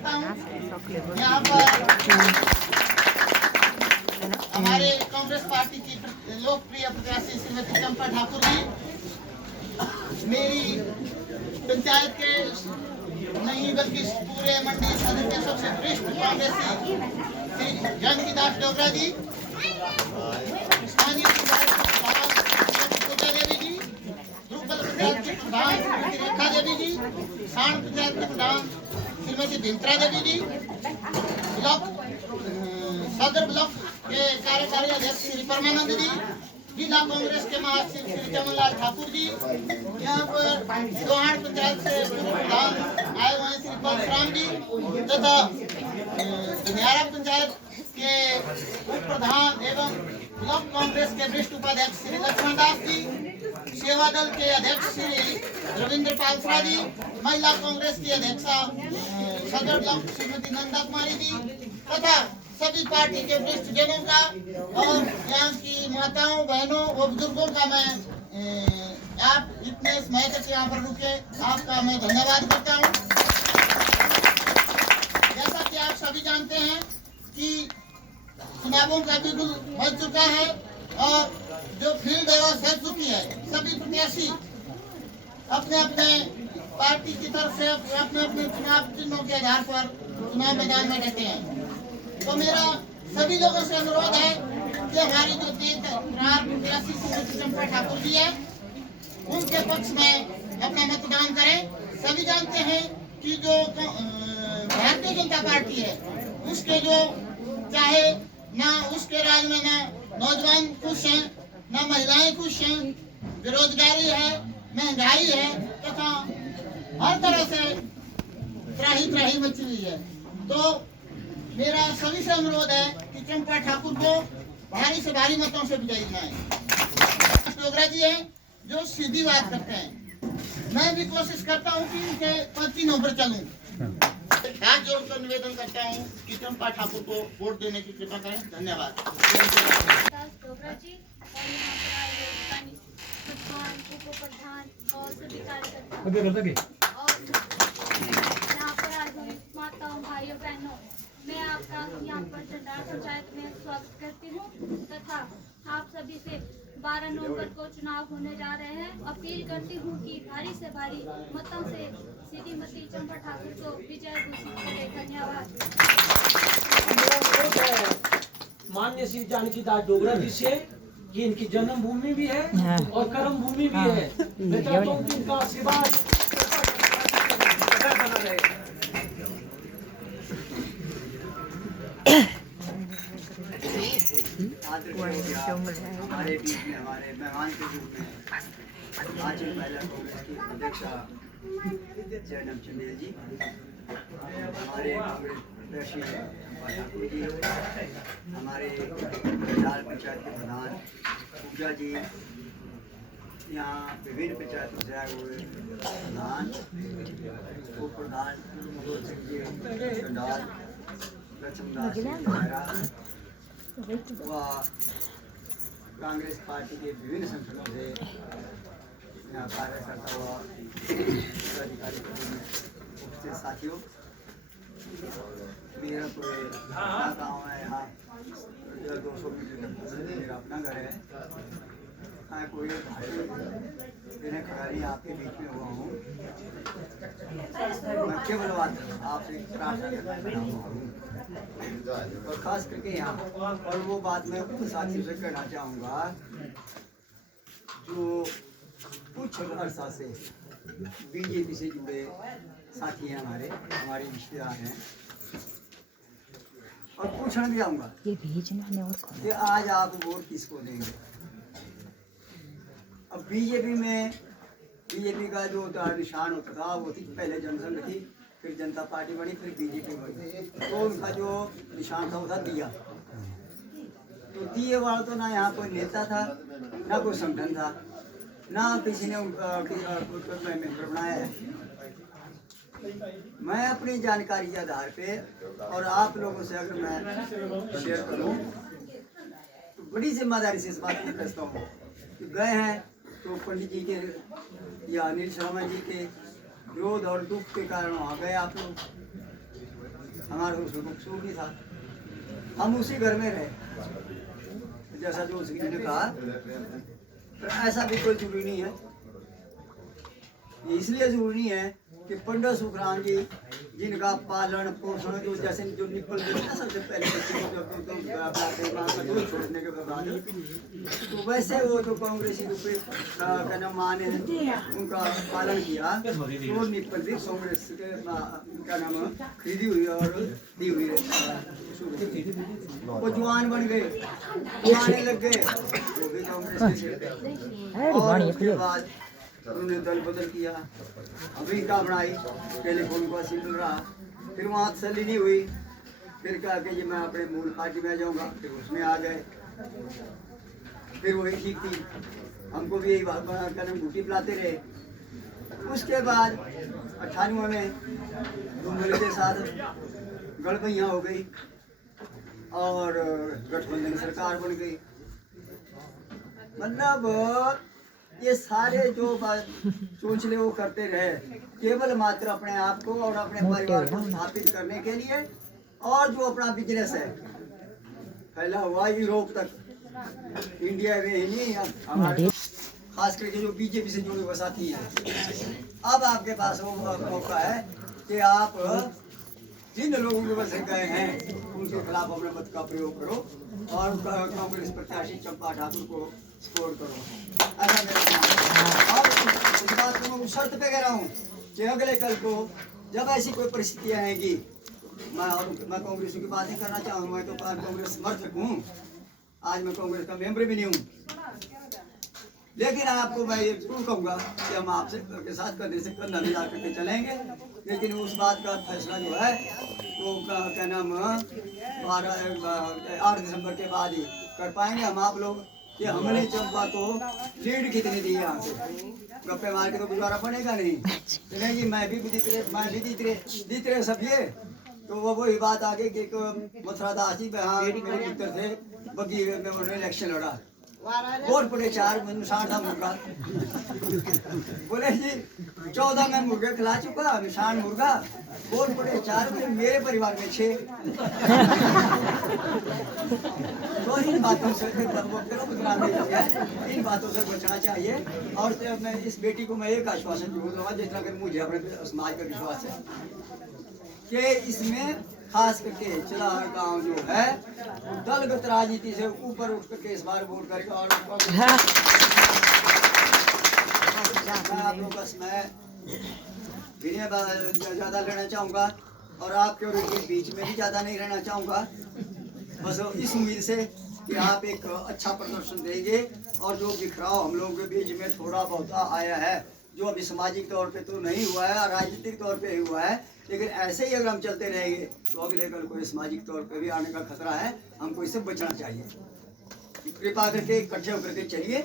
करता हूँ। यहाँ पर हमारे कांग्रेस पार्टी की लोकप्रिय प्रत्याशी श्रीमती चंपा ठाकुर जी मेरी पंचायत के नहीं बल्कि पूरे मंडी सदन के सबसे वरिष्ठ कांग्रेसी श्री जानकी दास डोगरा जी, स्थानीय देवी जी, ग्रुप पंचायत के प्रधान श्रीमती रेखा देवी जी, सांड पंचायत के प्रधान श्रीमती भिंत्रा देवी जी, ब्लॉक सदर ब्लॉक के कार्यकारी अध्यक्ष श्री परमानंद जी, जिला कांग्रेस के महासचिव श्री चमनलाल ठाकुर जी, यहाँ पर दोहाड़ पंचायत से पूर्व प्रधान आए हुए श्री परशुराम जी तथा धनियारा पंचायत के उप प्रधान एवं ब्लॉक कांग्रेस के वरिष्ठ उपाध्यक्ष श्री लक्ष्मण दास जी, सेवा दल के अध्यक्ष श्री रविंद्र पालसरा जी, महिला कांग्रेस की अध्यक्षा सदर ब्लॉक श्रीमती नंदा कुमारी जी तथा सभी पार्टी के वरिष्ठ जनों का और यहाँ की माताओं बहनों और बुजुर्गों का मैं आप इतने समय तक यहाँ पर रुके आपका मैं धन्यवाद करता हूँ। जैसा कि आप सभी जानते हैं कि चुनावों का बिगुल बज चुका है और जो फील्ड है वो सज चुकी है। सभी प्रत्याशी अपने अपने पार्टी की तरफ से अपने अपने चुनाव चिन्हों के आधार पर चुनाव मैदान में रहते हैं। तो मेरा सभी लोगों से अनुरोध है कि हमारी जो तेज प्रत्याशी श्रीमती चंपा ठाकुर जी है उनके पक्ष में अपना मतदान करें। सभी जानते हैं कि जो भारतीय जनता पार्टी है उसके जो चाहे ना उसके राज में ना नौजवान खुश हैं, ना महिलाएं खुश हैं, बेरोजगारी है, महंगाई है तथा हर तरह से त्राही मची हुई है। तो मेरा सभी से अनुरोध है कि चंपा ठाकुर को भारी से भारी मतों से विजयी बनाएं। डोगरा जी हैं जो सीधी बात करते हैं, मैं भी कोशिश करता हूं कि इनके पत्तियों पर चलूं। हाथ जोड़कर निवेदन करता हूं कि चंपा ठाकुर को वोट देने की कृपा करें। धन्यवाद। डोगरा जी और यहाँ पर आए हुए प्रधान उप प्रधान और सभी कार्यकर्ता और यहाँ पर आए हुए माताओं भाइयों बहनों, मैं आपका यहाँ पर जंडार पंचायत में स्वागत करती हूँ तथा आप सभी से 12 नवंबर को चुनाव होने जा रहे हैं। अपील करती हूँ कि भारी से भारी मतों से श्रीमती चंपा ठाकुर को विजय घोषित करें। धन्यवाद। माननीय श्री जानकी दास डोगरा जी से कि इनकी जन्मभूमि भी है और कर्म भूमि भी है। मैं चाहता हूँ कि इनका आशीर्वाद बना रहे। हमारे बीच में हमारे मेहमान के रूप में आज महिला कांग्रेस की अध्यक्षा जयनम चंदेल जी, हमारे कांग्रेस प्रत्याशी ठाकुर जी, हमारे लाल पंचायत के प्रधान पूजा जी, यहाँ विभिन्न पंचायतों से आए हुए प्रधान उप प्रधान चंडाल लक्ष्मणदास व कांग्रेस पार्टी के विभिन्न संगठनों से यहाँ कार्य करता हुआ पदाधिकारी उपस्थित साथियों, मेरा कोई गाँव है यहाँ 200 मीटर मेरा अपना घर है। मैं कोई दिने खरारी आपके बीच में हुआ हूँ। मैं केवल बात आपसे प्रार्थना करना हुआ हूँ और खास करके यहाँ और वो बात मैं साथियों से कहना चाहूँगा जो कुछ अर्सा से बीजेपी से जुड़े साथी हैं, हमारे रिश्तेदार हैं, और पूछना भी आऊँगा कि आज आप वोट किसको देंगे। अब बीजेपी का जो निशान होता था वो थी पहले जनसंघ थी, फिर जनता पार्टी बनी, फिर बीजेपी बनी। तो उनका जो निशान था वो था दिया। तो दिए वाला तो ना यहाँ कोई नेता था, ना कोई संगठन था, ना किसी ने मेंबर बनाया है। मैं अपनी जानकारी के आधार पे और आप लोगों से अगर मैं शेयर करूं तो बड़ी जिम्मेदारी से इस बात को कहता हूँ कि गए हैं तो पंडित जी के या अनिल शर्मा जी के विरोध और दुख के कारण वहाँ गए आप लोग, हमारा उसमें कसूर नहीं था, हम उसी घर में रहे जैसा जो उसकी ने कहा। पर ऐसा भी कोई जरूरी नहीं है, इसलिए जरूरी है कि पंडित सुखराम जी जिनका पालन पोषण जो जैसे जो निपल गए ना सबसे पहले दूध छोड़ने के बाद, तो वैसे वो जो कांग्रेसी रूपे का नाम माने उनका पालन किया, तो वो निपल भी कांग्रेस के क्या नाम खरीदी हुई और दी हुई वो जवान बन गए, आने लग गए, वो भी कांग्रेस के थे। और उसके बाद उन्होंने दल बदल किया, अभी का बनाई टेलीफोन का सिग्नल रहा, फिर वहाँ तसली नहीं हुई, फिर कहा कि जी मैं अपने मूल पार्टी में आ जाऊँगा, फिर उसमें आ गए, फिर वही ठीक थी, हमको भी यही कदम घुटी पिलाते रहे। उसके बाद 98 में डुमरे के साथ गड़बैया हो गई और गठबंधन सरकार बन गई। मतलब ये सारे जो सोचले वो करते रहे केवल मात्र अपने आप को और अपने परिवार को स्थापित करने के लिए, और जो अपना बिजनेस है फैला हुआ यूरोप तक, इंडिया में ही नहीं, हमारे खास करके जो बीजेपी से जुड़े हुए साथी हैं। अब आपके पास वो मौका है कि आप जिन लोगों के बस गए हैं उनके खिलाफ अपने मत का प्रयोग करो और कांग्रेस प्रत्याशी चंपा ठाकुर को सपोर्ट करो। ऐसा मेरा और इस बात को मैं शर्त पे कह रहा हूँ कि अगले कल को जब ऐसी कोई परिस्थितियाँ आएंगी, मैं कांग्रेस की बात नहीं करना चाहूँगा, मैं तो कांग्रेस समर्थक हूँ, आज मैं कांग्रेस का मेंबर भी नहीं हूँ, लेकिन आपको मैं ये जरूर कहूँगा कि हम आपसे के साथ कंधे से कंधा मिला करके चलेंगे। लेकिन उस बात का फैसला जो है वो क्या नाम 8 दिसंबर के बाद ही कर पाएंगे हम आप लोग कि हमने चंपा को लीड कितनी दी यहाँ से। गप्पे मार के तो गुजारा बनेगा नहीं, कि मैं भी जीत रहे सब ये, तो वो वही बात आगे कि मथुरा दास जी मेरे मित्र थे बगी में, उन्होंने इलेक्शन लड़ा, वोट पड़े 4 में 60 था मुर्गा, बोले जी 14 में मुर्गे खिला चुका, निशान मुर्गा, वोट पड़े 4 में, मेरे परिवार में 6। तो इन बातों से बचना चाहिए। और मैं इस बेटी को मैं एक आश्वासन जरूर दूंगा, जितना कि मुझे अपने समाज का विश्वास है कि इसमें खास करके चिलार गांव जो है दलगत राजनीति से ऊपर उठ करके इस बार वोट करके, और आप लोगों का समय भी ज्यादा लेना चाहूँगा और आपके और इनके बीच में भी ज्यादा नहीं रहना चाहूँगा, बस इस उम्मीद से कि आप एक अच्छा प्रदर्शन देंगे और जो बिखराव हम लोगों के बीच में थोड़ा बहुत आया है, जो अभी सामाजिक तौर पे तो नहीं हुआ है, राजनीतिक तौर पे ही हुआ है, लेकिन ऐसे ही अगर हम चलते रहेंगे तो अगले कल कोई सामाजिक तौर पे भी आने का खतरा है, हमको इससे बचना चाहिए। कृपा करके इकट्ठे होकर के चलिए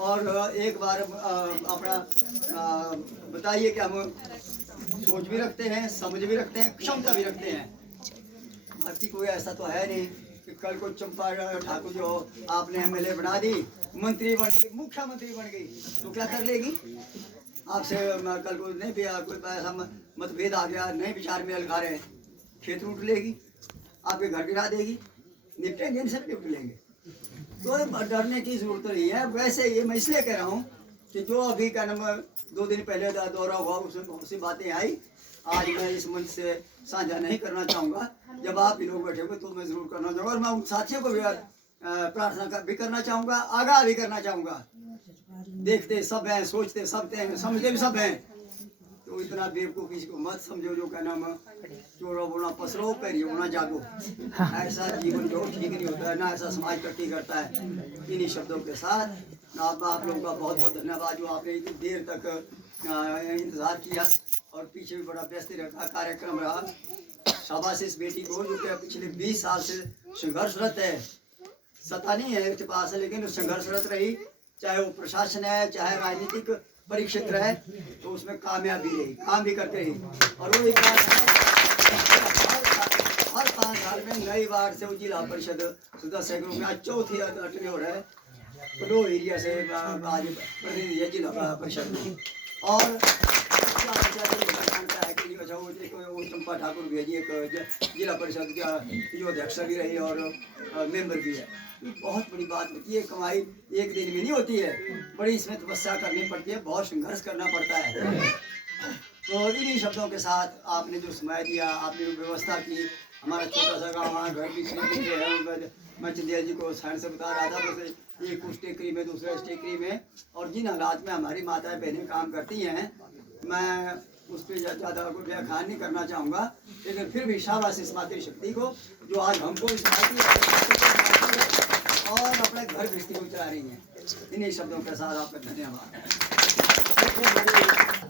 और एक बार अपना बताइए कि हम सोच भी रखते हैं, समझ भी रखते हैं, क्षमता भी रखते हैं। बाकी कोई ऐसा तो है नहीं कि कल को चंपा ठाकुर जो आपने MLA बना दी, मंत्री बन गई, मुख्यमंत्री बन गई, तो क्या कर लेगी आपसे? कल को नहीं भी कोई ऐसा मतभेद आ गया, नहीं विचार में लगा रहे, खेत लूट लेगी, आपके घर गिरा देगी, निपटेंगे, इनसे निपट लेंगे, तो डरने की जरूरत नहीं है। वैसे ये मैं इसलिए कह रहा हूँ कि जो अभी का नंबर 2 दिन पहले दौरा हुआ उसमें बहुत सी बातें आई, आज मैं इस मंच से साझा नहीं करना चाहूँगा। जब आप ही लोग बैठे हुए तो मैं जरूर करना चाहूँगा, और मैं उन साथियों को भी प्रार्थना भी करना चाहूँगा, आगाह भी करना चाहूँगा। देखते सब हैं, सोचते सब हैं, समझते भी सब हैं, तो इतना बेवकूफ़ी को मत समझो जो क्या नाम चोरो बोना पसरो पैरी होना जागो। ऐसा जीवन जो ठीक नहीं होता है ना, ऐसा समाज तरक्की करता है। इन्हीं शब्दों के साथ आप लोगों का बहुत बहुत धन्यवाद जो आपने इतनी देर तक इंतज़ार किया और पीछे भी बड़ा व्यस्त रखा कार्यक्रम रहा। शाबाश इस बेटी को जो कि पिछले 20 साल से संघर्षरत है, सत्ता नहीं है उसके पास है लेकिन संघर्षरत रही, चाहे वो प्रशासन है चाहे राजनीतिक परिक्षेत्र है, तो उसमें कामयाबी रही, काम भी करते रही। और वो एक बात हर 5 साल में नई वार्ड से जिला परिषद सदस्य के रूप में आज चौथी टेन्योर है, तो 2 एरिया से आज प्रतिनिधि है जिला परिषद में। और मानता है कि अच्छा वो चंपा ठाकुर भी है जी, एक जिला परिषद का जो अध्यक्ष भी रही और मेंबर भी है। बहुत बड़ी बात होती है, कमाई एक दिन में नहीं होती है, बड़ी इसमें तपस्या करनी पड़ती है, बहुत संघर्ष करना पड़ता है। तो इन्हीं शब्दों के साथ आपने जो समय दिया, आपने जो व्यवस्था की, हमारा छोटा सा गाँव वहाँ घर भी खरीदे हैं। मैं चंदेल जी को साइड से बता रहा था, जैसे एक उस टेकरी में दूसरा इस टेकरी में, और जिन हालात में हमारी माताएं बहनें काम करती हैं, मैं उस पर ज़्यादा कोई व्याख्यान नहीं करना चाहूँगा, लेकिन फिर भी शाबाश इस मातृ शक्ति को जो आज हमको इस और अपने घर गृहस्थी को चला रही हैं। इन्हीं शब्दों के साथ आपका धन्यवाद।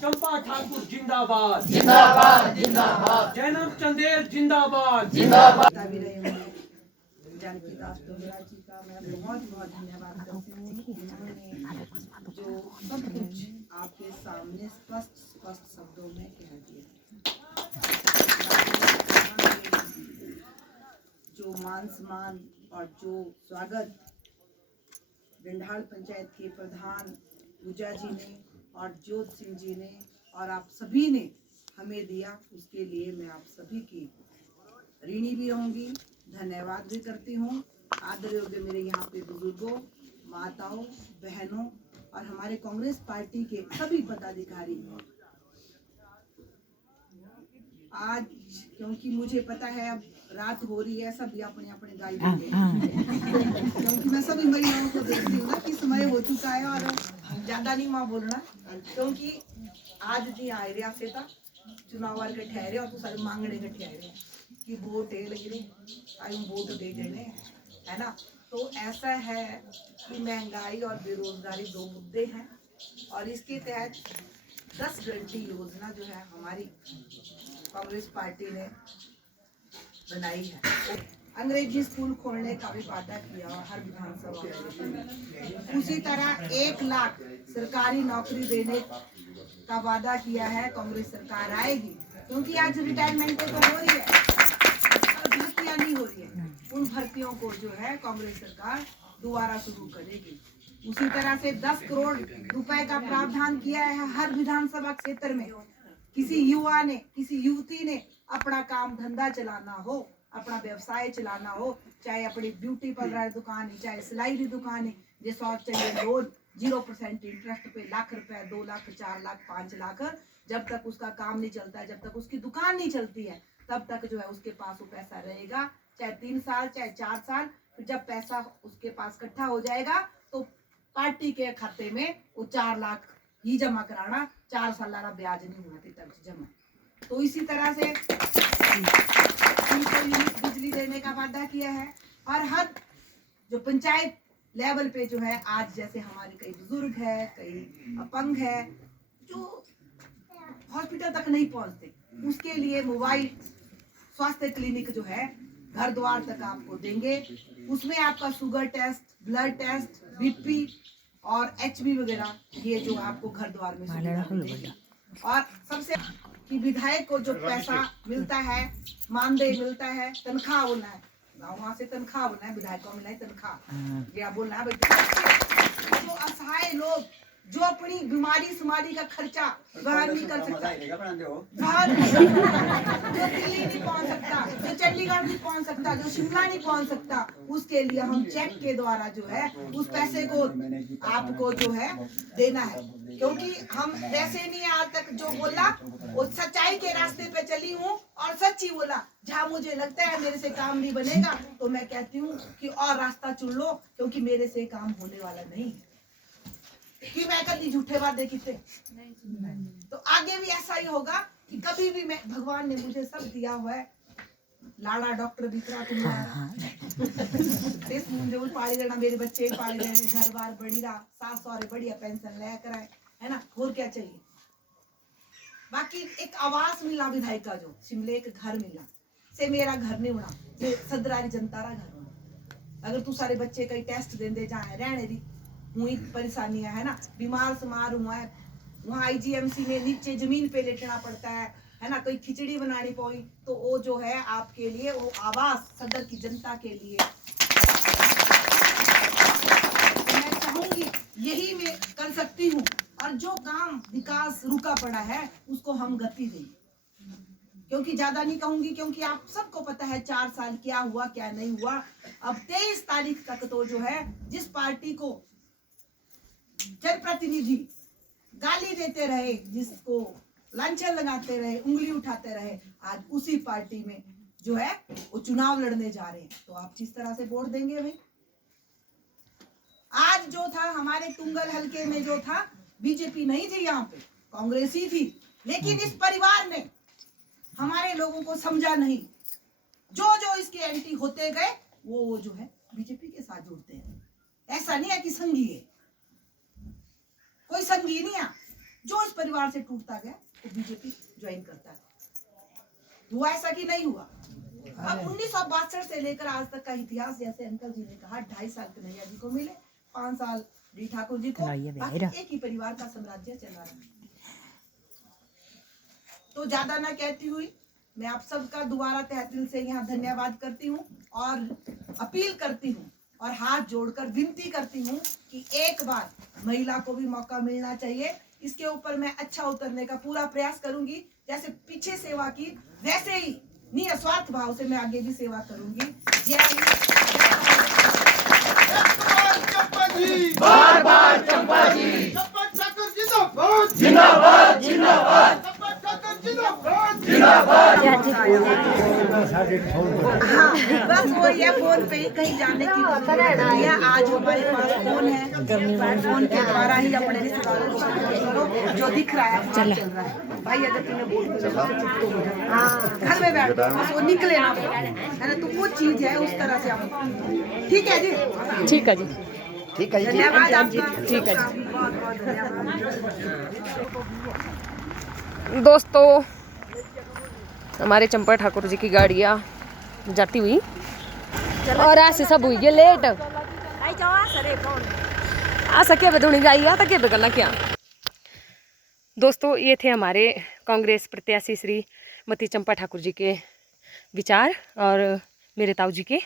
चंपा ठाकुर जिंदाबाद, जिंदाबाद जिंदाबाद, जैनब चंदेल जिंदाबाद, जिंदाबाद। भी रहे होंगे। जानकी दास डोगरा जी का मैं बहुत बहुत धन्यवाद करती हूँ। उन्होंने जो सब कुछ आपके सामने स्पष्ट शब्दों में कह दिया। जो मान सम्मान और जो स्वागत बिंडाल पंचायत के प्रधान पूजा जी ने और जोत सिंह जी ने और आप सभी ने हमें दिया, उसके लिए मैं आप सभी की ऋणी भी रहूंगी, धन्यवाद भी करती हूँ। आदर योग्य मेरे यहाँ पे बुजुर्गों, माताओं, बहनों और हमारे कांग्रेस पार्टी के सभी पदाधिकारी, आज क्योंकि मुझे पता है अब रात हो रही है, सभी अपने अपने गाय क्योंकि मैं सभी महिलाओं को देखती हूँ ना कि समय हो चुका है और ज्यादा नहीं माँ बोलना, क्योंकि आज जी आए रहा से था चुनाव वाले के ठहरे और तो सारे मांगने के ठहरे कि वोट है लग रही टाइम वोट दे देने है ना। तो ऐसा है कि महंगाई और बेरोजगारी दो मुद्दे हैं और इसके तहत 10 घंटी योजना जो है हमारी कांग्रेस पार्टी ने बनाई है। अंग्रेजी स्कूल खोलने का भी वादा किया हर विधानसभा में। उसी तरह 1 लाख सरकारी नौकरी देने का वादा किया है। कांग्रेस सरकार आएगी क्योंकि आज रिटायरमेंट तो हो रही है और भर्तियां नहीं हो रही है, उन भर्तियों को जो है कांग्रेस सरकार दोबारा शुरू करेगी। उसी तरह से 10 करोड़ रुपए का प्रावधान किया है हर विधानसभा क्षेत्र में। किसी युवा ने, किसी युवती ने अपना काम धंधा चलाना हो, अपना व्यवसाय चलाना हो, चाहे अपनी ब्यूटी पार्लर दुकान है, चाहे सिलाई की दुकान है, जिस और चाहिए लोन 0% इंटरेस्ट पे लाख रुपए, 2 लाख, 4 लाख, 5 लाख, जब तक उसका काम नहीं चलता है, जब तक उसकी दुकान नहीं चलती है, तब तक जो है उसके पास वो पैसा रहेगा, चाहे 3 साल, चाहे 4 साल। फिर जब पैसा उसके पास इकट्ठा हो जाएगा तो पार्टी के खाते में वो 4 लाख ही जमा कराना, 4 साल वाला ब्याज नहीं होना तक जमा। तो इसी तरह से बिजली देने का वादा किया है और हर जो पंचायत लेवल पे जो है, आज जैसे हमारे कई बुजुर्ग है, कई अपंग है जो हॉस्पिटल तक नहीं पहुंचते, उसके लिए मोबाइल स्वास्थ्य क्लिनिक जो है घर द्वार तक आपको देंगे। उसमें आपका sugar test, blood test, BP और एचबी वगैरह ये जो आपको घर द्वार में मिलेगा। और सबसे कि विधायक को जो पैसा मिलता है, मानदेय मिलता है, तनख्वाह बोलना है, वहाँ से तनख्वाह बोलना है, विधायक को मिला है तनख्वाह, क्या बोलना है भाई। जो असहाय लोग जो अपनी बीमारी सुमारी का खर्चा वहन नहीं कर सकता, जो दिल्ली नहीं पहुंच सकता, जो चंडीगढ़ नहीं पहुंच सकता, जो शिमला नहीं पहुंच सकता, उसके लिए हम चेक के द्वारा जो है उस पैसे को आपको जो है देना है। क्योंकि हम वैसे नहीं आज तक जो बोला वो सच्चाई के रास्ते पे चली हूँ और सच ही बोला। जहाँ मुझे लगता है मेरे से काम नहीं बनेगा तो मैं कहती हूँ कि और रास्ता चुन लो, क्योंकि मेरे से काम होने वाला नहीं कि मैं कभी झूठे वादे किए। तो आगे भी ऐसा ही होगा कि कभी भी मैं, भगवान ने मुझे सब दिया हुआ है, लाड़ा डॉक्टर बिकरा तुम पाली देना, मेरे बच्चे पाली देने, घर बार बढ़ी रहा, सास सौरे बढ़िया पेंशन लेकर आए, है ना, और क्या चाहिए। बाकी एक आवास मिला विधायक का, जो शिमले एक घर मिला से मेरा घर नहीं होना, सदरारी जनता रा घर होना। अगर तू सारे बच्चे कई टेस्ट देंदे जाए रहने दी हुई परेशानियां है ना, बीमार समार हुआ है, वहाँ आईजीएमसी में नीचे जमीन पे लेटना पड़ता है ना, कोई खिचड़ी बनानी पड़ी तो वो जो है आपके लिए वो आवास सदर की जनता के लिए। तो मैं चाहूंगी यही मैं कर सकती हूँ और जो काम विकास रुका पड़ा है उसको हम गति देंगे। क्योंकि ज्यादा नहीं कहूंगी, क्योंकि आप सबको पता है 4 साल क्या हुआ क्या नहीं हुआ। अब 23 तारीख तक तो जो है जिस पार्टी को जनप्रतिनिधि गाली देते रहे, जिसको लांछन लगाते रहे, उंगली उठाते रहे, आज उसी पार्टी में जो है वो चुनाव लड़ने जा रहे हैं। तो आप किस तरह से वोट देंगे भाई? आज जो था हमारे तुंगल हलके में जो था, बीजेपी नहीं थी, यहाँ पे कांग्रेस ही थी, लेकिन इस परिवार ने हमारे लोगों को समझा नहीं। जो जो इसके एंटी होते गए वो जो है बीजेपी के साथ जुड़ते हैं। ऐसा नहीं है कि संगी है, कोई संगी नहीं है। जो इस परिवार से टूटता गया तो बीजेपी ज्वाइन करता है। हुआ ऐसा कि नहीं हुआ? अब 1962 से लेकर आज तक का इतिहास, जैसे अंकल जी ने कहा, 2.5 साल कन्हैया जी को मिले, 5 साल डी ठाकुर जी को, एक ही परिवार का साम्राज्य चला रहा। तो ज्यादा ना कहती हुई मैं आप सबका दोबारा तहे दिल से यहाँ धन्यवाद करती हूँ और अपील करती हूँ और हाथ जोड़कर विनती करती हूँ कि एक बार महिला को भी मौका मिलना चाहिए। इसके ऊपर मैं अच्छा उतरने का पूरा प्रयास करूंगी। जैसे पीछे सेवा की वैसे ही निस्वार्थ भाव से मैं आगे भी सेवा करूंगी। बार बार चंपा जी, चंपा ठाकुर जिंदाबाद, जिंदाबाद जिंदाबाद चंपा ठाकुर जिंदाबाद, जिंदाबाद। हाँ, बस वो ये फोन पे ही कहीं जाने की या आज हमारे पास फोन है, फोन के द्वारा ही अपने रिश्तेदारों को जो दिख रहा है चल रहा है। भाई अगर तूने बोल घर में बैठ बस वो निकले ना, है ना? तो वो चीज है उस तरह से हम। ठीक है जी, ठीक है जी, ठीक है जी, धन्यवाद आपका। ठीक है बहुत बहुत धन्यवाद। दोस्तों हमारे चंपा ठाकुर जी की गाड़ियाँ जाती हुई और ऐसे सब हुई है लेट। आ सके बदूनी जाइए तक करना क्या। दोस्तों ये थे हमारे कांग्रेस प्रत्याशी श्रीमती चंपा ठाकुर जी के विचार और मेरे ताऊ जी के।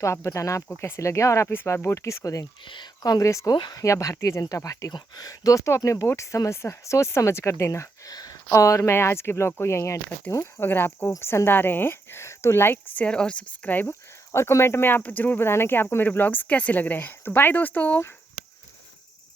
तो आप बताना आपको कैसे लगे और आप इस बार वोट किसको देंगे, कांग्रेस को या भारतीय जनता पार्टी को। दोस्तों अपने वोट सोच समझ कर देना। और मैं आज के ब्लॉग को यहीं ऐड करती हूँ। अगर आपको पसंद आ रहे हैं तो लाइक शेयर और सब्सक्राइब और कमेंट में आप ज़रूर बताना कि आपको मेरे ब्लॉग्स कैसे लग रहे हैं। तो बाय दोस्तों।